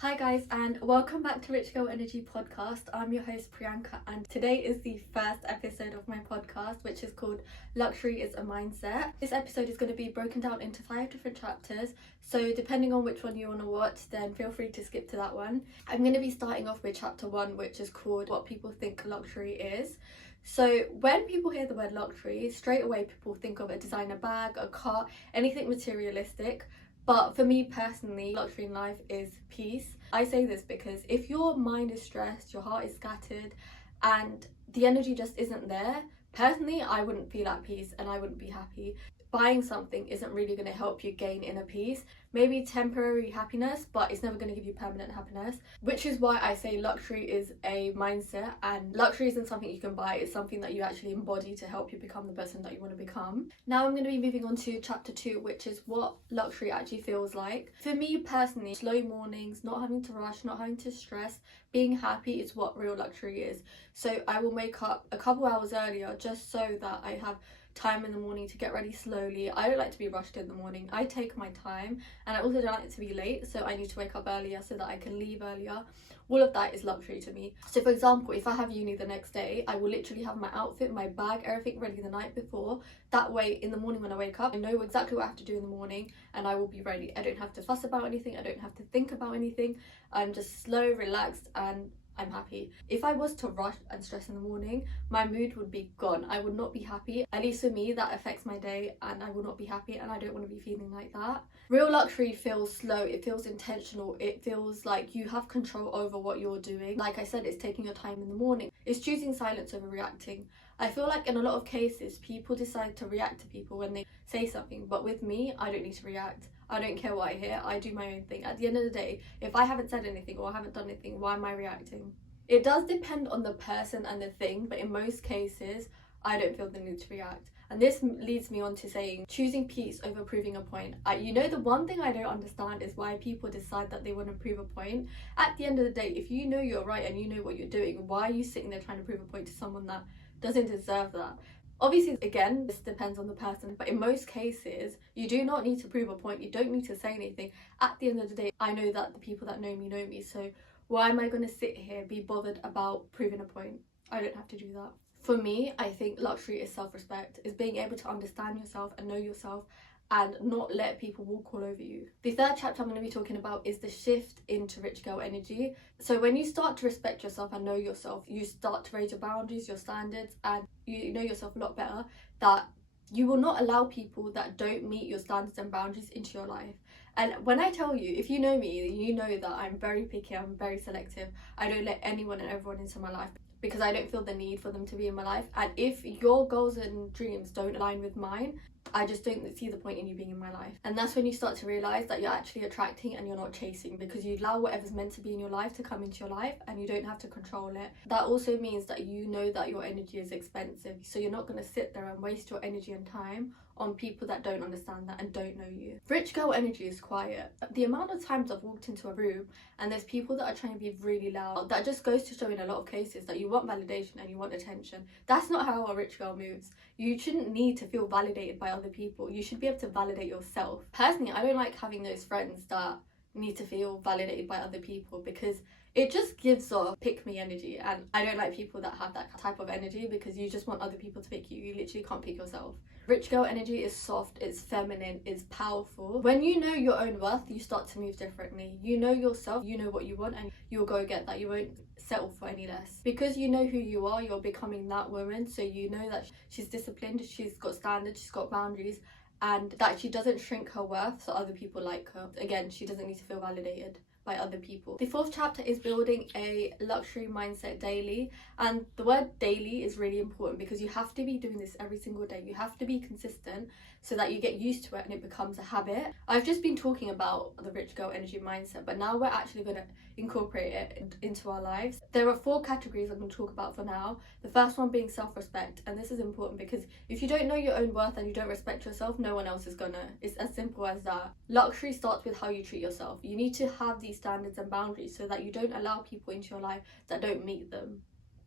Hi guys, and welcome back to Rich Girl Energy podcast. I'm your host Priyanka, and today is the first episode of my podcast, which is called Luxury is a Mindset. This episode is going to be broken down into 5 different chapters, so depending on which one you want to watch, then feel free to skip to that one. I'm going to be starting off with chapter 1, which is called What People Think Luxury Is. So when people hear the word luxury, straight away people think of a designer bag, a car, anything materialistic. But for me personally, luxury in life is peace. I say this because if your mind is stressed, your heart is scattered, and the energy just isn't there, personally, I wouldn't feel at peace and I wouldn't be happy. Buying something isn't really going to help you gain inner peace. Maybe temporary happiness, but it's never going to give you permanent happiness, which is why I say luxury is a mindset, and luxury isn't something you can buy, it's something that you actually embody to help you become the person that you want to become. Now I'm going to be moving on to chapter 2, which is what luxury actually feels like. For me personally, slow mornings, not having to rush, not having to stress, being happy is what real luxury is. So I will wake up a couple hours earlier just so that I have time in the morning to get ready slowly. I don't like to be rushed in the morning. I take my time, and I also don't like to be late, so I need to wake up earlier so that I can leave earlier. All of that is luxury to me. So for example, if I have uni the next day, I will literally have my outfit, my bag, everything ready the night before. That way in the morning when I wake up, I know exactly what I have to do in the morning and I will be ready. I don't have to fuss about anything, I don't have to think about anything. I'm just slow, relaxed, and I'm happy. If I was to rush and stress in the morning, my mood would be gone. I would not be happy. At least for me, that affects my day and I will not be happy, and I don't want to be feeling like that. Real luxury feels slow, it feels intentional, it feels like you have control over what you're doing. Like I said, it's taking your time in the morning. It's choosing silence over reacting. I feel like in a lot of cases, people decide to react to people when they say something, but with me, I don't need to react. I don't care what I hear, I do my own thing. At the end of the day, if I haven't said anything or I haven't done anything, why am I reacting? It does depend on the person and the thing, but in most cases, I don't feel the need to react. And this leads me on to saying, choosing peace over proving a point. The one thing I don't understand is why people decide that they want to prove a point. At the end of the day, if you know you're right and you know what you're doing, why are you sitting there trying to prove a point to someone that doesn't deserve that? Obviously, again, this depends on the person, but in most cases, you do not need to prove a point. You don't need to say anything. At the end of the day, I know that the people that know me, so why am I going to sit here, be bothered about proving a point? I don't have to do that. For me, I think luxury is self-respect, is being able to understand yourself and know yourself and not let people walk all over you. The third chapter I'm going to be talking about is the shift into rich girl energy. So when you start to respect yourself and know yourself, you start to raise your boundaries, your standards, and you know yourself a lot better, that you will not allow people that don't meet your standards and boundaries into your life. And when I tell you, if you know me, you know that I'm very picky, I'm very selective. I don't let anyone and everyone into my life because I don't feel the need for them to be in my life. And if your goals and dreams don't align with mine, I just don't see the point in you being in my life. And that's when you start to realise that you're actually attracting and you're not chasing, because you allow whatever's meant to be in your life to come into your life and you don't have to control it. That also means that you know that your energy is expensive, so you're not going to sit there and waste your energy and time on people that don't understand that and don't know you. Rich girl energy is quiet. The amount of times I've walked into a room and there's people that are trying to be really loud, that just goes to show in a lot of cases that you want validation and you want attention. That's not how a rich girl moves. You shouldn't need to feel validated by other people. You should be able to validate yourself. Personally, I don't like having those friends that need to feel validated by other people, because it just gives off pick-me energy, and I don't like people that have that type of energy, because you just want other people to pick you. You literally can't pick yourself. Rich girl energy is soft, it's feminine, it's powerful. When you know your own worth, you start to move differently. You know yourself, you know what you want, and you'll go get that. You won't settle for any less. Because you know who you are, you're becoming that woman, so you know that she's disciplined, she's got standards, she's got boundaries, and that she doesn't shrink her worth so other people like her. Again, she doesn't need to feel validated by other people. The fourth chapter is building a luxury mindset daily, and the word daily is really important because you have to be doing this every single day. You have to be consistent so that you get used to it and it becomes a habit. I've just been talking about the rich girl energy mindset, but now we're actually going to incorporate it into our lives. There are 4 categories I'm going to talk about for now. The first one being self-respect, and this is important because if you don't know your own worth and you don't respect yourself, no one else is gonna. It's as simple as that. Luxury starts with how you treat yourself. You need to have these standards and boundaries so that you don't allow people into your life that don't meet them.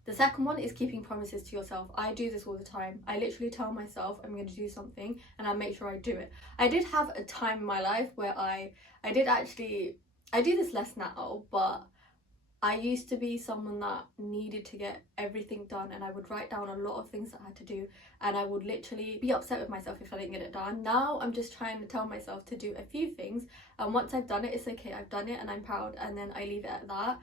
The second one is keeping promises to yourself. I do this all the time. I literally tell myself I'm going to do something and I make sure I do it. I did have a time in my life where I did actually I do this less now, but I used to be someone that needed to get everything done, and I would write down a lot of things that I had to do, and I would literally be upset with myself if I didn't get it done. Now I'm just trying to tell myself to do a few things, and once I've done it, it's okay, I've done it and I'm proud, and then I leave it at that.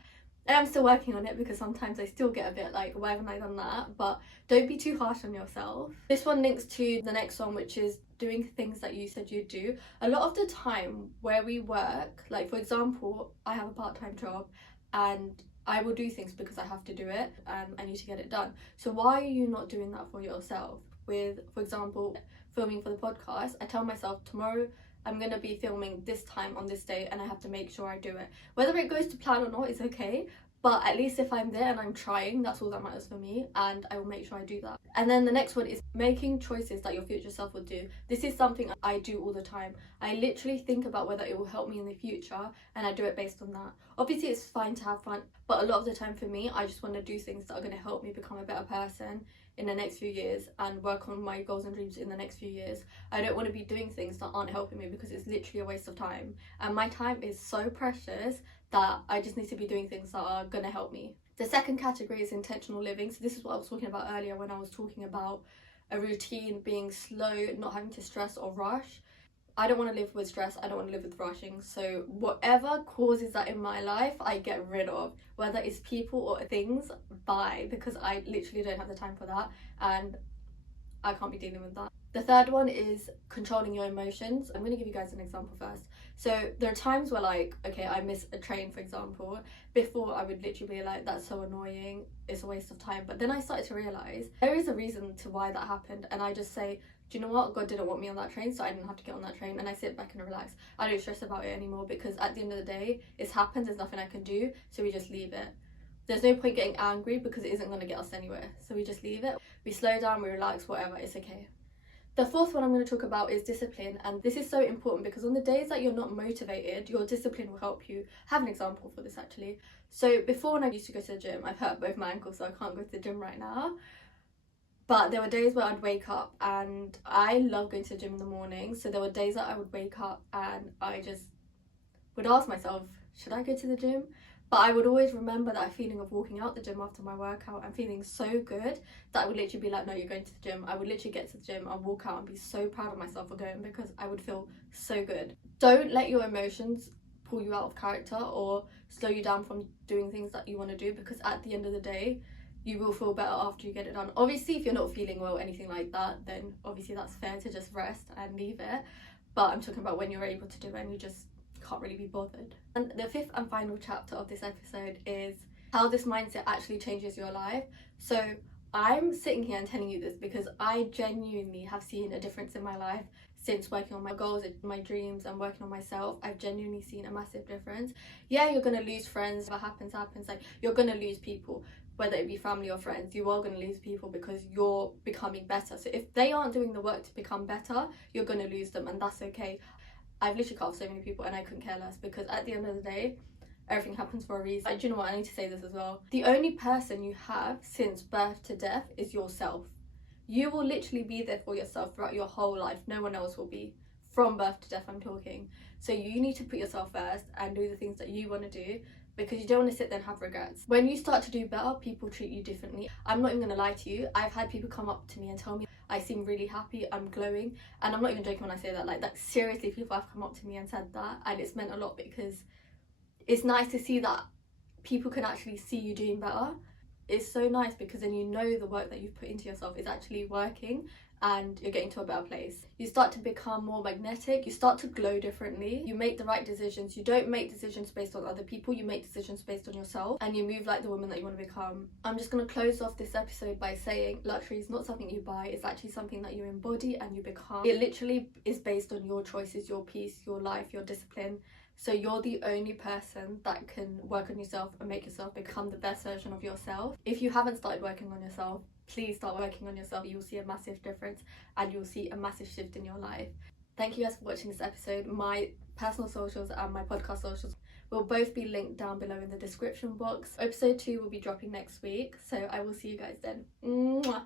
And I'm still working on it because sometimes I still get a bit like, why haven't I done that? But don't be too harsh on yourself. This one links to the next one, which is doing things that you said you'd do. A lot of the time where we work, like for example, I have a part-time job and I will do things because I have to do it and I need to get it done. So why are you not doing that for yourself? With, for example, filming for the podcast, I tell myself tomorrow I'm going to be filming this time on this day and I have to make sure I do it. Whether it goes to plan or not is okay, but at least if I'm there and I'm trying, that's all that matters for me, and I will make sure I do that. And then the next one is making choices that your future self would do. This is something I do all the time. I literally think about whether it will help me in the future and I do it based on that. Obviously it's fine to have fun, but a lot of the time for me, I just want to do things that are going to help me become a better person in the next few years and work on my goals and dreams in the next few years. I don't want to be doing things that aren't helping me because it's literally a waste of time, and my time is so precious that I just need to be doing things that are going to help me. The second category is intentional living. So this is what I was talking about earlier when I was talking about a routine being slow, not having to stress or rush. I don't want to live with stress, I don't want to live with rushing. So whatever causes that in my life, I get rid of. Whether it's people or things, bye, because I literally don't have the time for that and I can't be dealing with that. The third one is controlling your emotions. I'm going to give you guys an example first. So there are times where, like, okay, I miss a train, for example. Before I would literally be like, that's so annoying, it's a waste of time. But then I started to realise there is a reason to why that happened, and I just say, do you know what, God didn't want me on that train, so I didn't have to get on that train, and I sit back and relax. I don't stress about it anymore because at the end of the day, it's happened, there's nothing I can do, so we just leave it. There's no point getting angry because it isn't going to get us anywhere, so we just leave it. We slow down, we relax, whatever, it's okay. The fourth one I'm going to talk about is discipline, and this is so important because on the days that you're not motivated, your discipline will help you. I have an example for this actually. So before, when I used to go to the gym, I've hurt both my ankles, so I can't go to the gym right now. But there were days where I'd wake up, and I love going to the gym in the morning, so there were days that I would wake up and I just would ask myself, should I go to the gym? But I would always remember that feeling of walking out the gym after my workout and feeling so good that I would literally be like, no, you're going to the gym. I would literally get to the gym and walk out and be so proud of myself for going because I would feel so good. Don't let your emotions pull you out of character or slow you down from doing things that you want to do, because at the end of the day, you will feel better after you get it done. Obviously, if you're not feeling well, anything like that, then obviously that's fair to just rest and leave it. But I'm talking about when you're able to do it and you just can't really be bothered. And the fifth and final chapter of this episode is how this mindset actually changes your life. So I'm sitting here and telling you this because I genuinely have seen a difference in my life since working on my goals, my dreams, and working on myself. I've genuinely seen a massive difference. Yeah, you're gonna lose friends. What happens. Like, you're gonna lose people, whether it be family or friends. You are gonna lose people because you're becoming better. So if they aren't doing the work to become better, you're gonna lose them, and that's okay. I've literally cut off so many people and I couldn't care less, because at the end of the day, everything happens for a reason. Do you know what? I need to say this as well. The only person you have since birth to death is yourself. You will literally be there for yourself throughout your whole life. No one else will be. From birth to death, I'm talking. So you need to put yourself first and do the things that you want to do, because you don't want to sit there and have regrets. When you start to do better, people treat you differently. I'm not even going to lie to you. I've had people come up to me and tell me I seem really happy, I'm glowing. And I'm not even joking when I say that. Like, seriously, people have come up to me and said that. And it's meant a lot, because it's nice to see that people can actually see you doing better. It's so nice because then you know the work that you've put into yourself is actually working and you're getting to a better place. You start to become more magnetic, you start to glow differently, you make the right decisions. You don't make decisions based on other people, you make decisions based on yourself, and you move like the woman that you want to become. I'm just going to close off this episode by saying luxury is not something you buy, it's actually something that you embody and you become. It literally is based on your choices, your peace, your life, your discipline. So you're the only person that can work on yourself and make yourself become the best version of yourself. If you haven't started working on yourself, please start working on yourself. You'll see a massive difference and you'll see a massive shift in your life. Thank you guys for watching this episode. My personal socials and my podcast socials will both be linked down below in the description box. Episode 2 will be dropping next week, so I will see you guys then. Mwah!